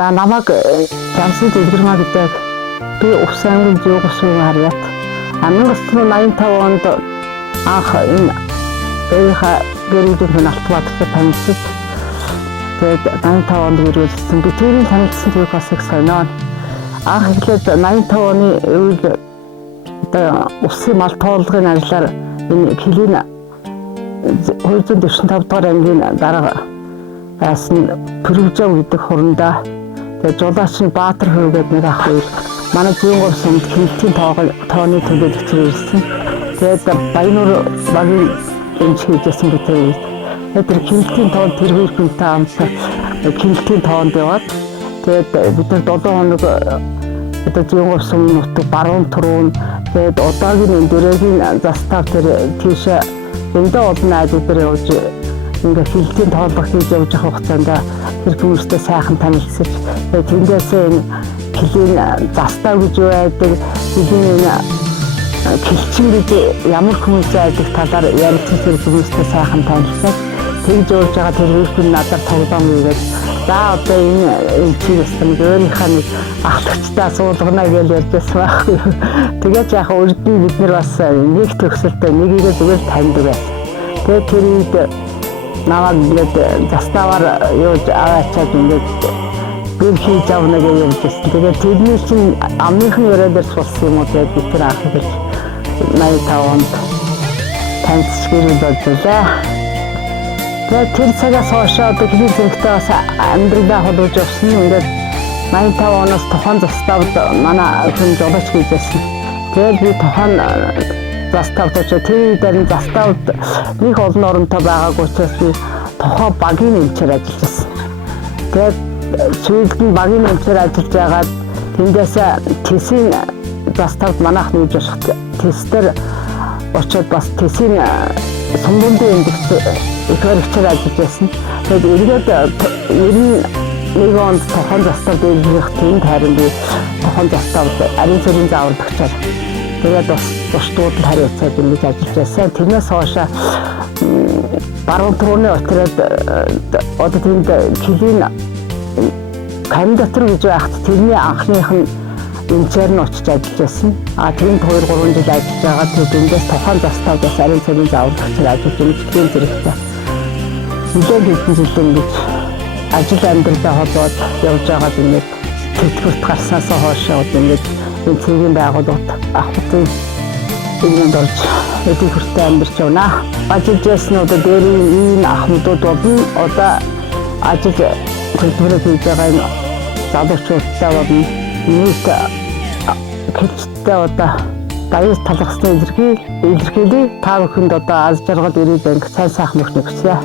За намайг Жансын Дэлгэрмаа гэдэг би Увс аймгийн Жигус харьяат 1985 онд анх энэ ээха гэрүүдийн Алтбаатарт танилцсан. Тэгээд 85 онд ирүүлсэн. Би тэрийг танилцсан түүх бас их сонио. Анх эхлээд 85 оны үед Увсын мал тоолгын ажлаар энэ Килийн 245 дугаар ангийн дарга байсан Пүрвжав гэдэг хурандаа тэгээд жолооч нь Баатар хөрөв гэдэг нэг ах хоёр манай Зүүнгов сумд хилтийн тооны төлөөд ирсэн. Тэгээд Баянур багийн эмч хийжсэн гэдэг. Тэгээд хилтийн тоон тэр хоёр хүнтэй хамт хилтийн тоонд яваад тэгээд бид нар 7 хоног одоо Зүүнгов сумын нутаг баруун түрүүн тэгээд удаагийн дөрөгийн застав тэр тийшээ эндээ олон айдууд дээр явж ингээ хилтийн тоолбох хийж явж байгаа хугацаанд тэр хүмүүстэй сайхан танилцсаж тэндээс энэ хилийн застав гэж байдаг хилийн хилчин гэж ямар хүмүүс байдаг талаар ярилцсан тэр хүмүүстэй сайхан танилцсаж тэгж явж байгаа тэр хүн надад тоглоом хийгээд за одоо энэ чигээс нэг өөрийнхөө нэг ахлагчтай суулгана гэж ярьжсэн байхгүй. Тэгээд яг өрдөн бид нар бас нэг төгсөлтөй нэгийгээ зүгээр таньдаг байсан. Тэгээд тэр үед намайг ингээд заставаар явж аваачаад ингээд гэр хийж авна гэж явжсэн. Тэгээд тэрний чинь амныхын өрөө дээр суулсан юм уу тэгээд бид тэр анх их 85 онд танилцж гэрэлдэлээ. Тэгээд тэр цагаас хойш одоо хилийн зэрэгтэй бас амьдралаа холбож явсан. Ингээд 85 оноос тохон заставд манай хүн жолооч хийжсэн. Тэгээд би тохон заставд очиж тэр дээр заставд нэг олон оронтой байгаагүй учраас би тохоо багийн эмчээр ажиллаж байсан. Тэгээд сүүлд нь багийн эмчээр ажиллаж байгаад тэндээс тэсийн заставд манайх нүүж явах тестээр очиод бас тэсийн сумбундын эндэгт их хэрэгчээр ажиллаж байсан. Тэгээд эргээд 91 онд тохон заставд ирэх тэнд харин би тохон заставд ариун цэргийн зааварлагчаар тэгээд бас бусдууд хариуцаад ингэж ажиллаж байсан. Тэрнээс хойш баруун түрүүний отроод одоо тэнд Килийн кандидатур гэж байхад тэрний анхных нь эмчээр нь очиж ажиллаж байсан. Тэнд 2-3 жил ажиллаж байгаа. Тэгээд эндээс тохон заставдаас ариун цэргийн зааварлагчаар ажиллаж өмчлөлийн зэрэгтэй нэлээд хэдэн жил ингэж ажил амьдралаа холбоод явж байгаа юмэд тэтгэврт гарснаас хойш ингэж энэ цэгийн байгууллагад ахмадын энд орж тэтгэвртээ амьдарч байна. Ажиллаж байснууд дээрийн энэ ахмадууд болон одоо ажил хөтөлбөрөөр хийж байгаа энэ залуучуудтай болон нийт хэлцтэй одоо баяр талхсны илэрхийлээ та бүхэнд одоо аз жаргал ирээд сайн сайхан мөхний хүсье.